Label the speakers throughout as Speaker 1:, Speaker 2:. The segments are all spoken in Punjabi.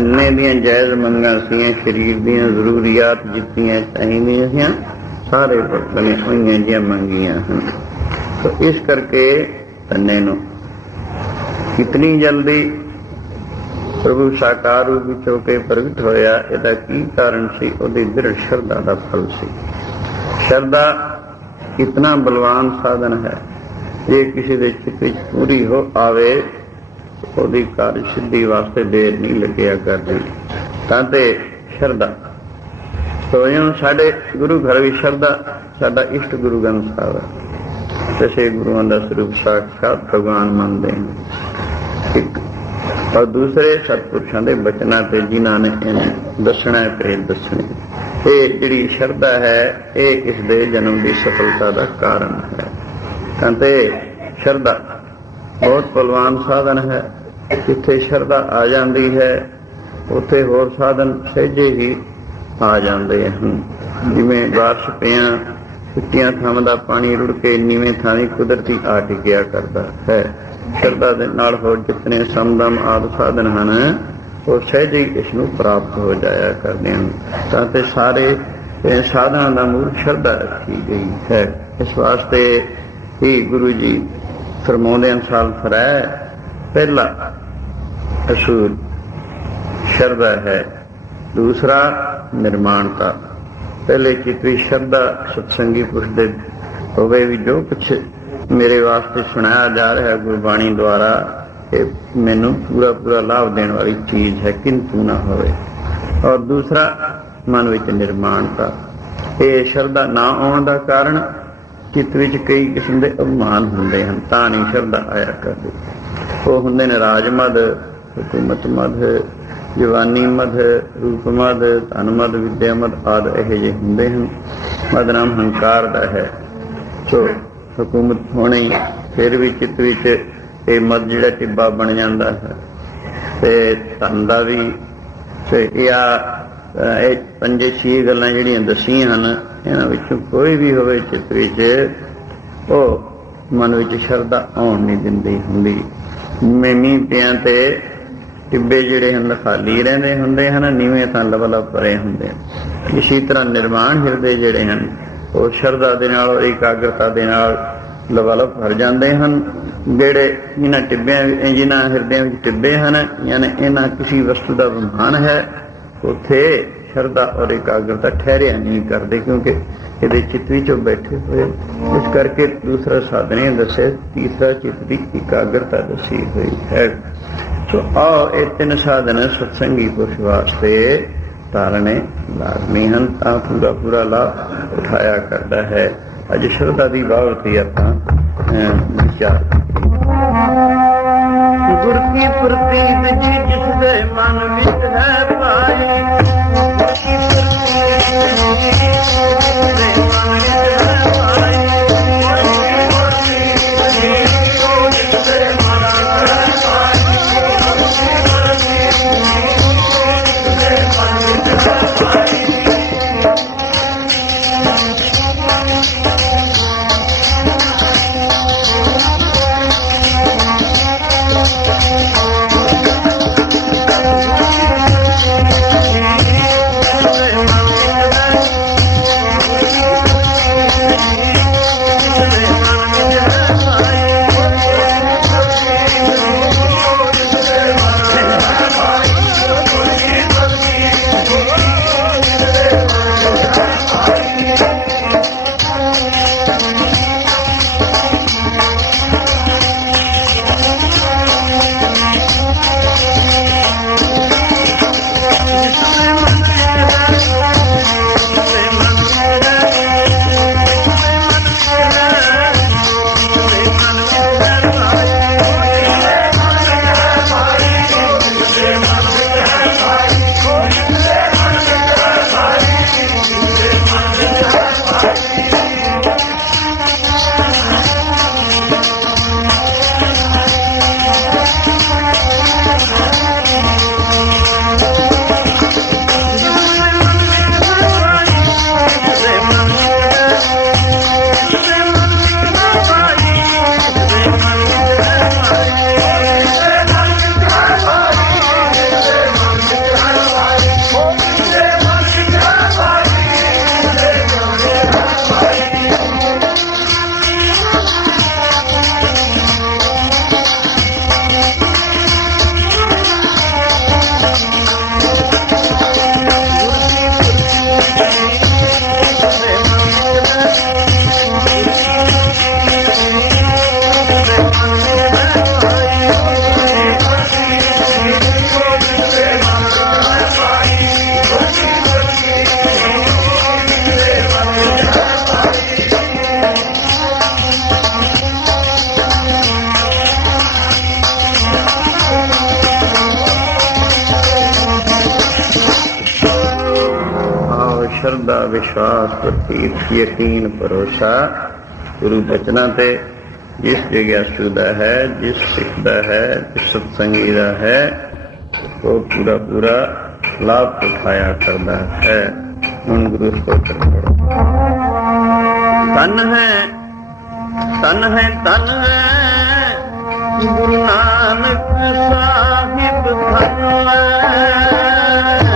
Speaker 1: ਅੰਨੇ ਦੀਆਂ ਜਾਇਜ਼ ਮੰਗਾਂ ਸੀਆਂ, ਸਰੀਰ ਦੀਆਂ ਜ਼ਰੂਰੀਆਤ ਜਿੱਤੀਆਂ ਚਾਹੀਦੀਆਂ ਸੀਆਂ ਸਾਰੇ ਭਗਤ ਨੇ ਹੋਈਆਂ ਜੀਆਂ ਮੰਗੀਆਂ ਹਨ। ਤੋ ਇਸ ਕਰਕੇ ਅੰਨੇ ਨੂੰ ਕਿਤਨੀ ਜਲਦੀ ਪ੍ਰਭੂ ਸਾਕਾਰ ਰੂਪ ਵਿੱਚ ਹੋ ਕੇ ਪ੍ਰਗਟ ਹੋਇਆ, ਇਹਦਾ ਕੀ ਕਾਰਨ ਸੀ? ਉਹਦੀ ਦ੍ਰਿੜ ਸ਼ਰਧਾ ਦਾ ਫਲ ਸੀ। ਸ਼ਰਧਾ ਕਿਤਨਾ ਬਲਵਾਨ ਸਾਧਨ ਹੈ। ਜੇ ਕਿਸੇ ਦੇ ਚਿੱਤ ਵਿੱਚ ਪੂਰੀ ਹੋ ਆਵੇ ਉਹਦੀ ਕਾਰਜ ਸਿੱਧੀ ਵਾਸਤੇ ਦੇਰ ਨਹੀਂ ਲੱਗਿਆ ਕਰਦੀ। ਤਾਂ ਤੇ ਸ਼ਰਧਾ। ਸੋਇਓ ਸਾਡੇ ਗੁਰੂ ਘਰ ਵੀ ਸ਼ਰਧਾ, ਸਾਡਾ ਇਸ਼ਟ ਗੁਰੂ ਗ੍ਰੰਥ ਸਾਹਿਬ ਹੈ। ਤਸੇ ਗੁਰੂਆਂ ਦਾ ਸਰੂਪ ਸਾਖਾਤ ਭਗਵਾਨ ਮੰਨਦੇ ਹਨ ਇੱਕ, ਔਰ ਦੂਸਰੇ ਸਤਪੁਰਸ਼ਾਂ ਦੇ ਬਚਨਾਂ ਤੇ ਜਿਨ੍ਹਾਂ ਨੇ ਇਹਨੂੰ ਦੱਸਣਾ ਹੈ ਪ੍ਰੇਮ ਦੱਸਣੀ ਇਹ ਜਿਹੜੀ ਸ਼ਰਧਾ ਹੈ, ਇਹ ਇਸ ਦੇ ਜਨਮ ਦੀ ਸਫਲਤਾ ਦਾ ਕਾਰਨ ਹੈ। ਤਾਂ ਤੇ ਸ਼ਰਧਾ ਬਹੁਤ ਬਲਵਾਨ ਸਾਧਨ ਹੈ। ਜਿੱਥੇ ਸ਼ਰਧਾ ਆ ਜਾਂਦੀ ਹੈ, ਉੱਥੇ ਹੋਰ ਸਾਧਨ ਸਹਿਜੇ ਹੀ ਆ ਜਾਂਦੇ ਹਨ। ਜਿਵੇਂ ਬਾਰਿਸ਼ ਪਿਆ ਉੱਚੀਆਂ ਥਾਵਾਂ ਦਾ ਪਾਣੀ ਰੁੜ ਕੇ ਨੀਵੇਂ ਥਾਂ ਕੁਦਰਤੀ ਆ ਟਿਕਿਆ ਕਰਦਾ ਹੈ। ਸ਼ਰਧਾ ਦੇ ਨਾਲ ਹੋਰ ਜਿਤਨੇ ਸਮਦਮ ਆਦ ਸਾਧਨ ਹਨ, ਉਹ ਸਹਿਜੇ ਹੀ ਇਸ ਨੂੰ ਪ੍ਰਾਪਤ ਹੋ ਜਾਇਆ ਕਰਦੇ ਹਨ। ਤਾਂ ਤੇ ਸਾਰੇ ਸਾਧਨਾਂ ਦਾ ਮੂਲ ਸ਼ਰਧਾ ਰੱਖੀ ਗਈ ਹੈ। ਇਸ ਵਾਸਤੇ ਹੀ ਗੁਰੂ ਜੀ ਫਰਮਾਉਂਦੇ ਅਨਸਾਰ ਫਰੈ, ਪਹਿਲਾ ਅਸੂਲ। ਸ਼ਰਧਾ ਹੈ। ਦੂਸਰਾ, ਨਿਰਮਾਣਤਾ। ਪਹਿਲੇ ਚਿਤਵੀ ਸ਼ਰਧਾ ਸਤਸੰਗੀ ਪੁਰਸ਼ ਹੋਵੇ ਵੀ ਜੋ ਕੁਛ ਮੇਰੇ ਵਾਸਤੇ ਸੁਣਾਇਆ ਜਾ ਰਿਹਾ ਗੁਰਬਾਣੀ ਦੁਆਰਾ, ਇਹ ਮੈਨੂੰ ਪੂਰਾ ਪੂਰਾ ਲਾਭ ਦੇਣ ਵਾਲੀ ਚੀਜ਼ ਹੈ, ਕਿੰਤੂ ਨਾ ਹੋਵੇ। ਔਰ ਦੂਸਰਾ, ਮਨ ਵਿੱਚ ਨਿਰਮਾਣਤਾ। ਇਹ ਸ਼ਰਧਾ ਨਾ ਆਉਣ ਦਾ ਕਾਰਨ ਚਿੱਤ ਵਿੱਚ ਕਈ ਕਿਸਮ ਦੇ ਅਭਿਮਾਨ ਹੁੰਦੇ ਹਨ। ਤਾਂ ਨਹੀਂ ਸ਼ਰਧਾ ਆਇਆ ਕਰਦੇ। ਉਹ ਹੁੰਦੇ ਨੇ ਰਾਜਮਦ ਹਕੂਮਤ ਮਦ ਜਵਾਨੀ ਮਦ ਰੂਪ ਮਦ ਧਨ ਮਦ, ਵਿਦਿਆ ਮਦ ਆਦ ਇਹ ਜਿਹੇ ਹੁੰਦੇ ਹਨ। ਮਦ ਨਾਮ ਹੰਕਾਰ ਦਾ ਹੈ। ਸੋ ਹਕੂਮਤ ਹੋਣੀ, ਫਿਰ ਵੀ ਚਿੱਤ ਵਿੱਚ ਇਹ ਮਦ ਜਿਹੜਾ ਟਿੱਬਾ ਬਣ ਜਾਂਦਾ ਹੈ। ਤੇ ਧਨ ਦਾ ਵੀ, ਤੇ ਇਹ ਇਹ ਪੰਜੇ ਛੇ ਗੱਲਾਂ ਜਿਹੜੀਆਂ ਦਸੀਆਂ ਹਨ, ਇਹਨਾਂ ਵਿੱਚੋਂ ਕੋਈ ਵੀ ਹੋਵੇ ਚਿੱਤ ਵਿੱਚ, ਉਹ ਮਨ ਵਿੱਚ ਸ਼ਰਧਾ ਆਉਣ ਨਹੀਂ ਦਿੰਦੀ ਹੁੰਦੀ। ਮੇਮੀ ਪਿਆਂ ਤੇ ਟਿੱਬੇ ਜਿਹੜੇ ਹਨ, ਖਾਲੀ ਰਹਿੰਦੇ ਹੁੰਦੇ ਹਨ, ਨੀਵੇਂ ਤਾਂ ਲਵਲਾ ਭਰੇ ਹੁੰਦੇ ਹਨ। ਇਸੇ ਤਰ੍ਹਾਂ ਨਿਰਮਾਣ ਹਿਰਦੇ ਜਿਹੜੇ ਹਨ, ਉਹ ਸ਼ਰਧਾ ਦੇ ਨਾਲ ਔਰ ਇਕਾਗਰਤਾ ਦੇ ਨਾਲ ਲਵਲ ਭਰ ਜਾਂਦੇ ਹਨ। ਜਿਹੜੇ ਇਹਨਾਂ ਟਿੱਬਿਆਂ ਜਿਨ੍ਹਾਂ ਹਿਰਦਿਆਂ ਵਿੱਚ ਟਿੱਬੇ ਹਨ, ਯਾਨੀ ਇਹਨਾਂ ਕਿਸੇ ਵਸਤੂ ਦਾ ਵਿਮਾਨ ਹੈ, ਉਥੇ ਸ਼ਰਧਾ ਔਰ ਇਕਾਗਰਤਾ ਠਹਿਰਿਆ ਨਹੀਂ ਕਰਦੇ, ਕਿਉਂਕਿ ਇਹਦੇ ਚਿੱਤ ਵਿੱਚੋਂ ਬੈਠੇ ਹੋਏ ਇਸ ਕਰਕੇ ਦੂਸਰਾ ਸਾਧਨ ਇਹ ਦੱਸੇ ਤੀਸਰਾ ਚਿੱਤ ਦੀ ਇਕਾਗਰਤਾ ਦੱਸੀ ਹੋਈ ਹੈ। ਸੋ ਆਓ ਇਹ ਤਿੰਨ ਸਾਧਨ ਸਤਸੰਗੀ ਪੁਰਸ਼ ਵਾਸਤੇ ਤਾਰਨੇ ਲਾਜ਼ਮੀ ਹਨ। ਤਾਂ ਪੂਰਾ ਪੂਰਾ ਲਾਭ ਉਠਾਇਆ ਕਰਦਾ ਹੈ। ਅੱਜ ਸ਼ਰਧਾ ਦੀ ਬਾਬਤ ਹੀ ਆਪਾਂ ਵਿਚਾਰ ਗੁਰ ਕੀ ਪ੍ਰਤੀਤ ਜੀ, ਜਿਸ ਦੇ ਮਨ ਵਿੱਚ ਹੈ ਪਾਈ। ਗੁਰ ਕੀ ਪ੍ਰਤੀਤ ਜੀ ਸਰਦਾ ਵਿਸ਼ਵਾਸ ਪ੍ਰਤੀਤ ਯਕੀਨ ਭਰੋਸਾ ਗੁਰੂ ਬਚਨਾਂ ਤੇ ਜਿਸ ਜਿਗਿਆਸੂ ਦਾ ਹੈ, ਜਿਸ ਸਿੱਖ ਦਾ ਹੈ, ਜਿਸ ਸਤਸੰਗੀ ਦਾ ਹੈ, ਉਹ ਪੂਰਾ ਪੂਰਾ ਲਾਭ ਉਠਾਇਆ ਕਰਦਾ ਹੈ। ਹੁਣ ਗੁਰੂ ਸਤਿਕਾਰ ਕਰੋ ਤਨ ਹੈ ਤਨ ਹੈ ਤਨ ਹੈ ਗੁਰੂ ਨਾਨਕ ਸਾਹਿਬ। ਧੰਨ ਧੰਨ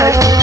Speaker 1: life.